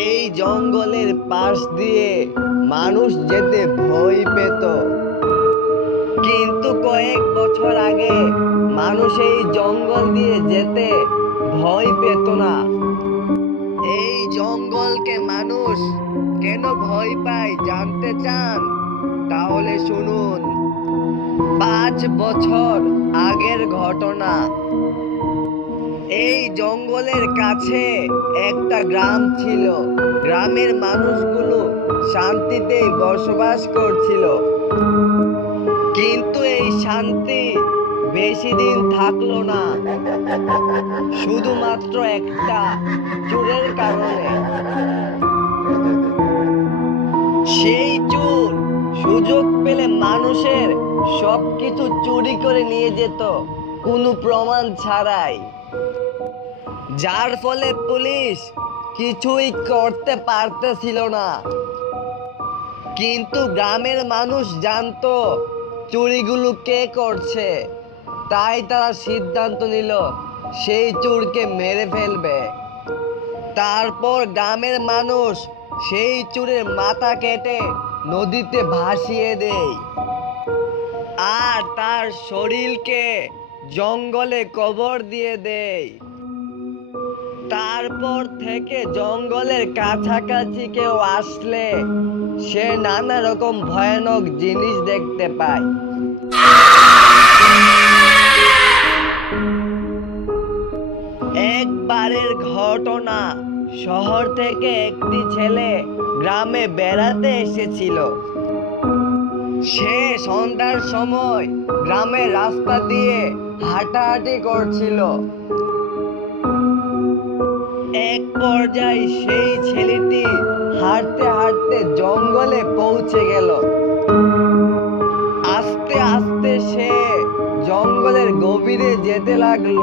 এই জঙ্গলের পাশ দিয়ে মানুষ যেতে ভয় পেত। কিন্তু কয়েক বছর আগে মানুষ এই জঙ্গল দিয়ে যেতে ভয় পেত না। এই জঙ্গলকে মানুষ কেন ভয় পায় জানতে চান? তাহলে শুনুন। পাঁচ বছর আগের ঘটনা। এই জঙ্গলের কাছে একটা গ্রাম ছিল। গ্রামের মানুষগুলো শান্তিতে বসবাস করছিল। কিন্তু এই শান্তি বেশি দিন থাকল না। শুধুমাত্র একটা চোরের কারণে। সেই চোর সুযোগ পেলে মানুষের সবকিছু চুরি করে নিয়ে যেত। কোনো প্রমাণ ছাড়াই। যার ফলে পুলিশ কিছুই করতে পারতেছিল না। কিন্তু গ্রামের মানুষ জানতো চুরিগুলো কে করছে। তাই তারা সিদ্ধান্ত নিল, সেই চোরকে মেরে ফেলবে। তারপর গ্রামের মানুষ সেই চোরের মাথা কেটে নদীতে ভাসিয়ে দেয়। আর তার শরীরকে জঙ্গলে কবর দিয়ে দেয় তারপর থেকে জঙ্গলের কাছাকাছি কেউ আসলে সে নানা রকম ভয়ানক জিনিস দেখতে পায়। একবারের ঘটনা, শহর থেকে একটি ছেলে গ্রামে বেড়াতে এসেছিল। সে সন্ধ্যার সময় গ্রামের রাস্তা দিয়ে হাঁটাহাঁটি করছিল। এক পর্যায়ে সেই ছেলেটি হাঁটতে হাঁটতে জঙ্গলে পৌঁছে গেল। আস্তে আস্তে সে জঙ্গলের গভীরে যেতে লাগল।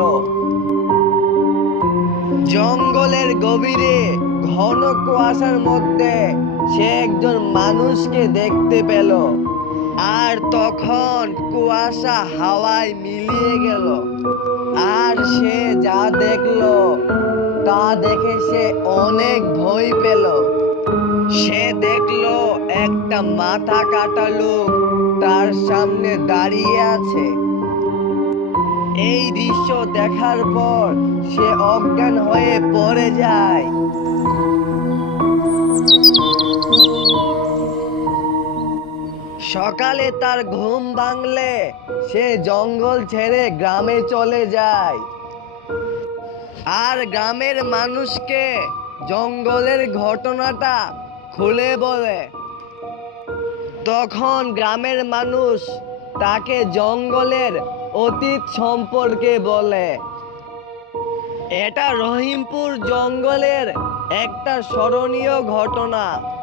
জঙ্গলের গভীরে ঘন কুয়াশার মধ্যে সে একজন মানুষকে দেখতে পেল। আর তখন কুয়াশা হাওয়ায় মিলিয়ে গেল। আর সে যা দেখল, তা দেখে সে অনেক ভয় পেল। সে দেখল একটা মাথা কাটা লোক তার সামনে দাঁড়িয়ে আছে। এই দৃশ্য দেখার পর সে অজ্ঞান হয়ে পড়ে যায়। সকালে তার ঘুম ভাঙলে সে জঙ্গল ছেড়ে গ্রামে চলে যায়। আর গ্রামের মানুষকে জঙ্গলের ঘটনাটা খুলে বলে। তখন গ্রামের মানুষ তাকে জঙ্গলের অতীত সম্পর্কে বলে। এটা রহিমপুর জঙ্গলের একটা স্মরণীয় ঘটনা।